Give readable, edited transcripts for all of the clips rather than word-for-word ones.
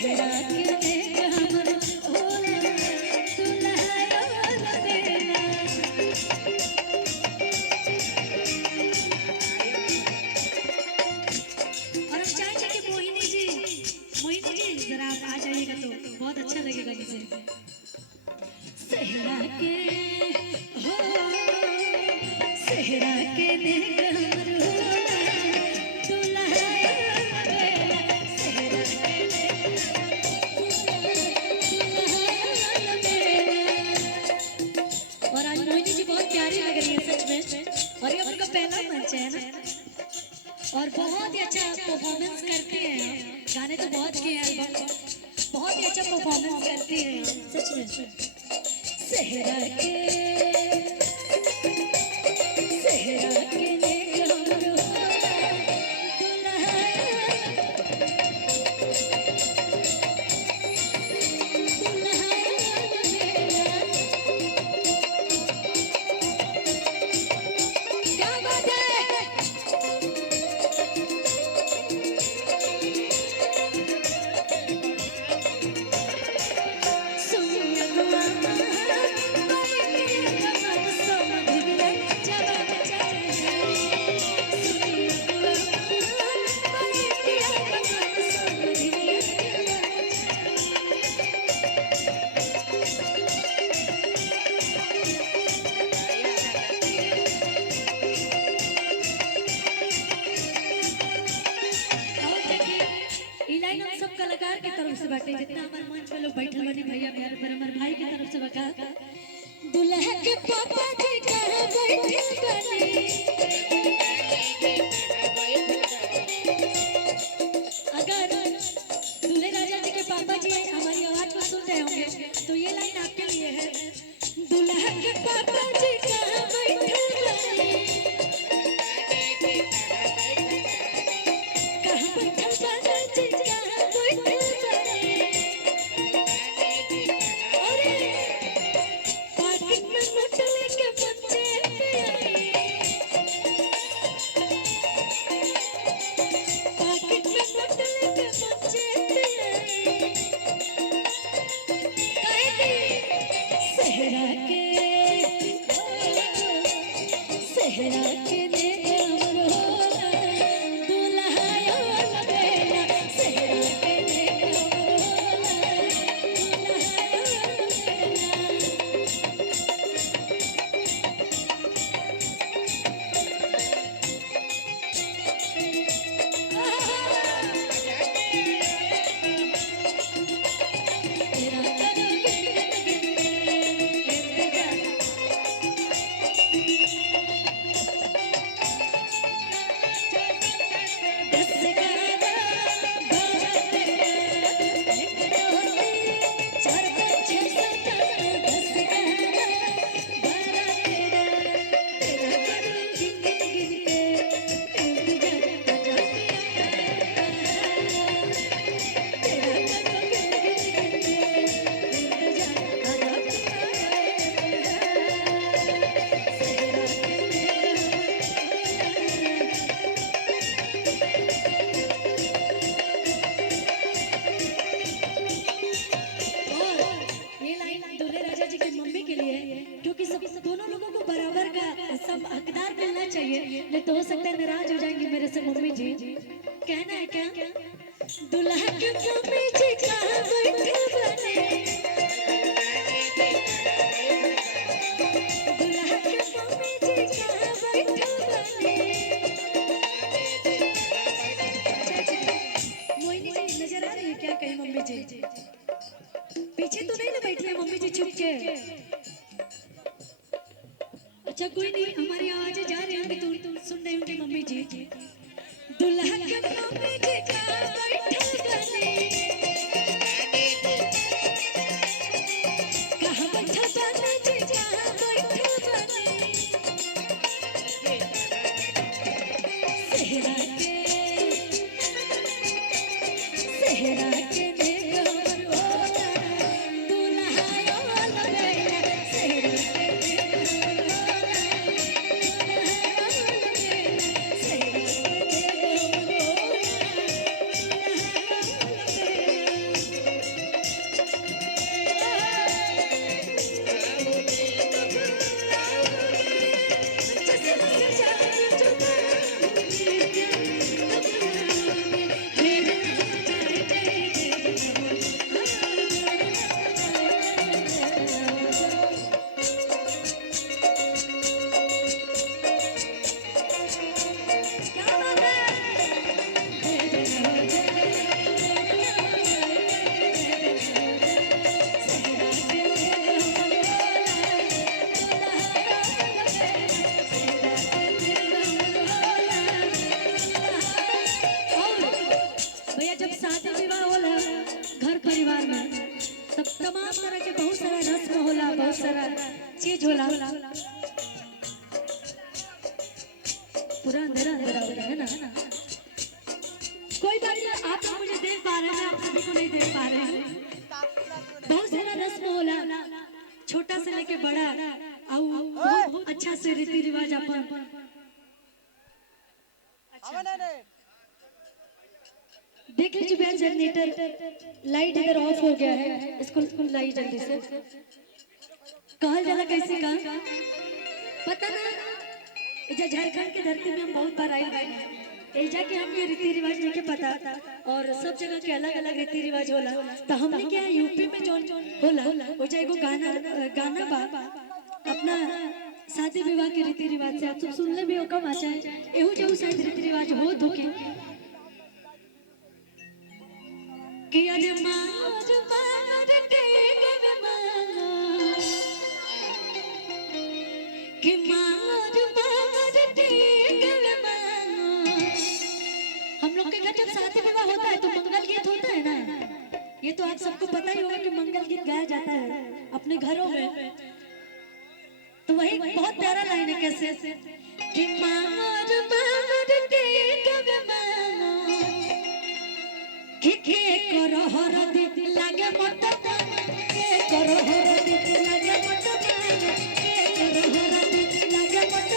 सेहरा के देख हमर होला दुल्हा देना। और हम चाहेंगे कि मोहिनी जी जरा आप आ जाइएगा तो बहुत अच्छा लगेगा मुझे। सेहरा के हो सेहरा के देख हमर होला दुल्हा देना। सेहरा के देख दुल्हा देना। और आज मोहिनी जी बहुत प्यारी लग रही है सच में। और ये उनका पहला मंच है ना, और बहुत ही अच्छा परफॉर्मेंस करते हैं। गाने तो बहुत किए हैं, एल्बम बहुत ही अच्छा परफॉर्मेंस करती है सच में। सेहरा के देख हमर होला दुल्हा देना। क्या बात है। सब कलाकार की तरफ से बाटे, जितना हमारे मंच पे लोग बैठल बने भैया प्यारे पर हमारे भाई की तरफ से बका दुल्हा के पापा जी कहां बैठल बने। अगर दूल्हे राजा जी के पापा जी हमारी आवाज को सुन रहे होंगे तो ये लाइन आपके लिए है। दुल्हा के पापा जी कहां बैठल बने, कहां बैठल बने जी कहां बैठल बने। अरे पाकिट में नोट लेके बच्चे पे आए, पाकिट में नोट लेके बच्चे पे आए। कहे सेहरा के देख हमर होला दुल्हा देना। सेहरा के देख हमर होला दुल्हा देना। तेरा करूंगी इंतजार। दस ग्यारह बारह तेरह एक दो तीन चार पाँच छः सात आठ नौ 10 11 12 13 तेरा करूंगी गिन गिन के इंतजार। आजा पिया तेरा करूंगी गिन गिन के इंतजार। आजा पिया सेहरा के और ये लाइन दूल्हे राजा जी की मम्मी के लिए है, क्योंकि सब दोनों लोगों को बराबर का सब हकदार मिलना चाहिए। नहीं तो हो सकता है नाराज हो जाएंगी मेरे से मम्मी जी। कहना है क्या दुल्हा के मम्मी जी कहां बैठल बने, दुल्हा के मम्मी जी कहां बैठल बने। मोहिनी जी नजर आ रही है क्या कहीं मम्मी जी? पीछे तो नहीं ना बैठी है मम्मी जी छुप के? अच्छा कोई नहीं, हमारी आवाजें जा रही होंगी तो सुन रही होंगी मम्मी जी। दुल्हा के मम्मी जी कहां बैठल बने, कहां बैठल बने जी कहां बैठल बने। सेहरा के देख हमर होला दुल्हा देना। सेहरा के देख हमर होला दुल्हा देना। सेहरा के देख हमर होला दुल्हा देना। तमाम तरह के बहुत सारा रस्म होला, बहुत सारा चीज होला। पूरा अंधेरा अंधेरा हो गया है ना। कोई बात नहीं, आप लोग मुझे देख पा रहे हैं, आप सभी को नहीं देख पा रहे हैं। बहुत सारा रस्म होला, छोटा से लेके बड़ा, बहुत अच्छा से रीति रिवाज अपन। देख लीजिए भैया, जनरेटर लाइट इधर ऑफ हो गया है, इसको लाइट जल्दी से। कहल जाला कैसे का पता ना, इधर झारखंड की धरती में हम बहुत बार आए हैं, एजा के हमके रीति रिवाज नहीं के पता, और सब जगह के अलग अलग रीति रिवाज होला। तो हमने क्या यूपी में जो होला वो एगो गाना बा अपना शादी विवाह के रीति रिवाज से, आप सब सुनले भी हो कम आचा है, एहू जो शायद रीति रिवाज हो धोके कि अरे मार मार के गवे मांगो, कि मार मार के गवे मांगो। हम लोग के घर जब शादी विवाह होता है तो मंगल गीत होता है ना, ये तो आप सबको पता ही होगा कि मंगल गीत गाया जाता है अपने घरों में। तो वही बहुत प्यारा लाइन है, कैसे कि मार मार के गवे मांगो, कि करो हरदी लागे मत के करो हरदी लागे मत के करो हरदी लागे मत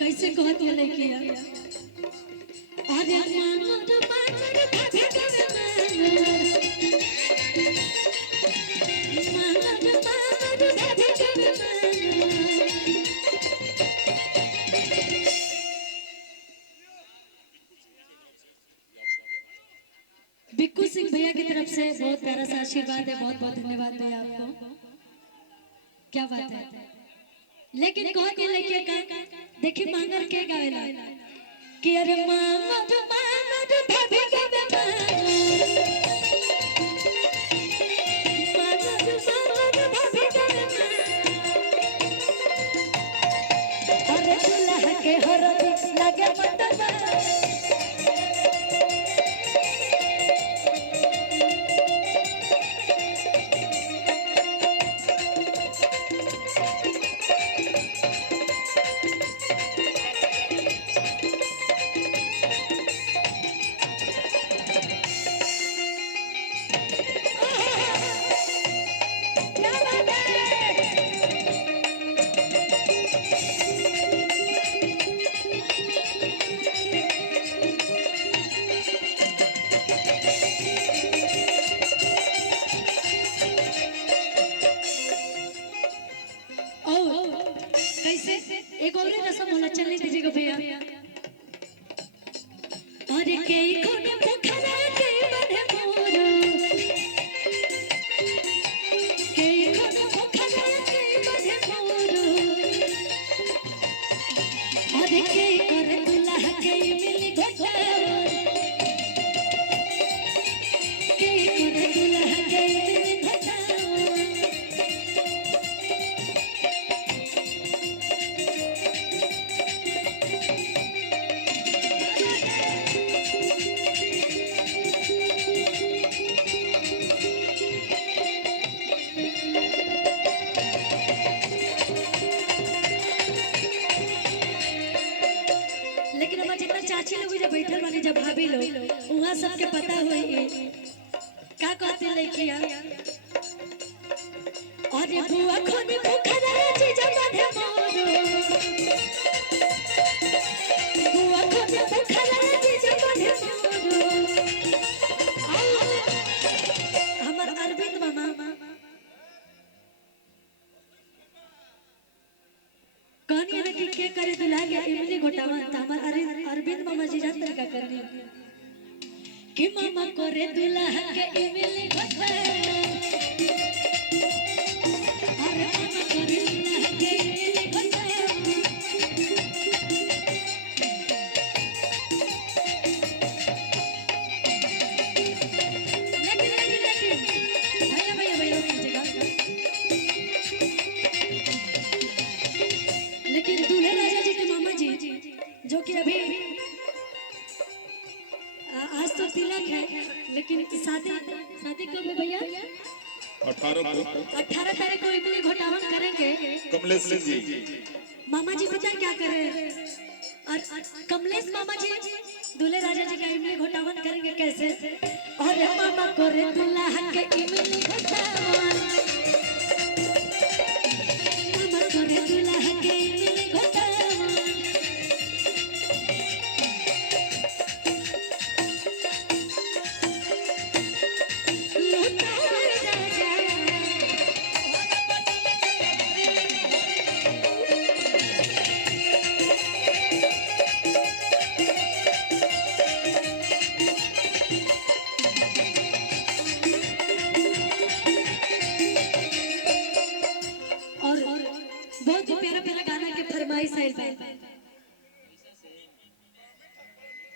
कैसे कहत है लड़की अरे मांगो मांगो भाभी गवे मांगो मांगो भाभी गवे बिक्कू सिंह भैया की तरफ से बहुत प्यारा सा आशीर्वाद है, बहुत बहुत धन्यवाद भैया आपको। क्या बात है, लेकिन कौन ये लड़के का देखिए मांगर के गावेला कि अरे मांगो मांगो भाभी गवे मांगो मांगो भाभी गवे, अरे दुल्हा के हरदी लागे मत एक और रसम होना चलने दीजिएगा भैया। अरे कई कोने पोखरा के बने मोरू, कई कोने पोखरा के बने मोरू, अरे कई कर दुल्हा के मिली घोटा, कई कर दुल्हा के मिली घोटा। बैठल वाली जब भाभी लोग वहाँ सबके पता हुई का कहते लड़किया और ये बुआ खोने पोखरा चीज बांधे मोरो बुआ खोने पोखरा चीज बांधे मोरो हमर अरविंद मामा कहानी है कि के करे दुला के इमली घोटावन था हमार अरविंद मामा जी जान तरीका करनी कि मामा करे दुला के इमली घोटावन अरे मामा करे दुला के इमली घोटावन लेकिन भैया जगह लेकिन दूल्हे राजा जी के मामा जी जो कि अभी आज तो तिलक है लेकिन शादी कब है भैया 18 तारीख को इमली घोटावन करेंगे कमलेश जी मामा जी पता है क्या कर रहे हैं और कमलेश मामा जी दूल्हे राजा जी का इमली घोटावन करेंगे कैसे और मामा को रे दूल्हा के इमली